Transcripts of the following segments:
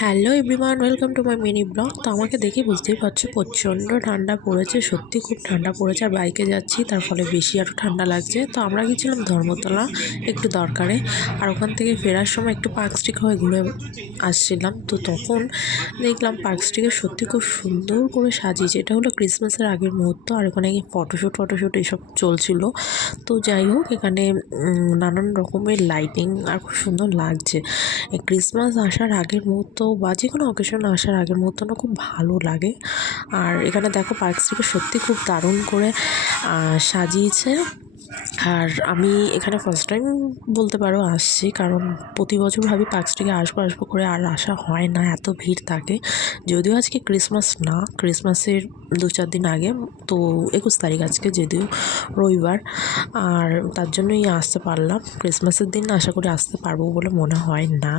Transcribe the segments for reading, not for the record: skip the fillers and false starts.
Hello everyone, welcome to my mini blog. তো আমাকে দেখে বুঝতেই পারছো প্রচণ্ড ঠান্ডা পড়েছে, সত্যি খুব ঠান্ডা পড়েছে। আর বাইকে যাচ্ছি, তার ফলে বেশি আরও ঠান্ডা লাগছে। তো আমরা গেছিলাম ধর্মতলা একটু দরকারে, আর ওখান থেকে ফেরার সময় একটু পার্ক স্ট্রিট হয়ে ঘুরে আসছিলাম। তো তখন দেখলাম পার্ক স্ট্রিটে সত্যি খুব সুন্দর করে সাজিয়েছে। এটা হলো ক্রিসমাসের আগের মুহূর্ত, আর ওখানে ফটোশ্যুট এসব চলছিল। তো যাই হোক, এখানে নানান রকমের লাইটিং আর খুব সুন্দর লাগছে। এই ক্রিসমাস আসার আগের মুহূর্ত বা যে কোনো অকেশন আসার আগের মুহূর্তটা খুব ভালো লাগে। আর এখানে দেখো পার্ক স্ট্রিটে সত্যি খুব দারুণ করে সাজিয়েছে। আর আমি এখানে ফার্স্ট টাইম বলতে পারো আসছি, কারণ প্রতি বছর ভাবি পার্ক স্ট্রিটে আসবো করে, আর আসা হয় না, এত ভিড় থাকে। যদিও আজকে ক্রিসমাস না, ক্রিসমাসের 2-4 দিন আগে, তো 21 তারিখ আজকে, যদিও রবিবার, আর তার জন্যই আসতে পারলাম। ক্রিসমাসের দিন আশা করি আসতে পারবো বলে মনে হয় না।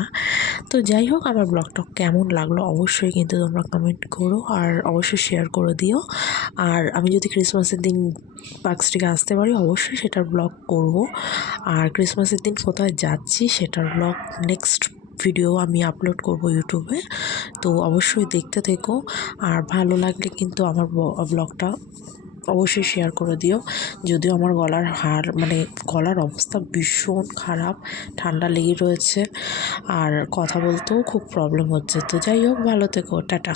তো যাই হোক, আমার ব্লগটা কেমন লাগলো অবশ্যই কিন্তু তোমরা কমেন্ট করো, আর অবশ্যই শেয়ার করে দিও। আর আমি যদি ক্রিসমাসের দিন পার্ক স্ট্রিটে আসতে পারি, অবশ্যই সেটার ব্লগ করব। আর ক্রিসমাসের দিন কোথায় যাচ্ছি সেটার ব্লগ নেক্সট ভিডিও আমি আপলোড করব ইউটিউবে। তো অবশ্যই দেখতে থেকো, আর ভালো লাগলে কিন্তু আমার ব্লগটা অবশ্যই শেয়ার করে দিও। যদিও আমার গলার অবস্থা ভীষণ খারাপ, ঠান্ডা লেগে রয়েছে, আর কথা বলতেও খুব প্রবলেম হচ্ছে। তো যাই হোক, ভালো থেকো, টাটা।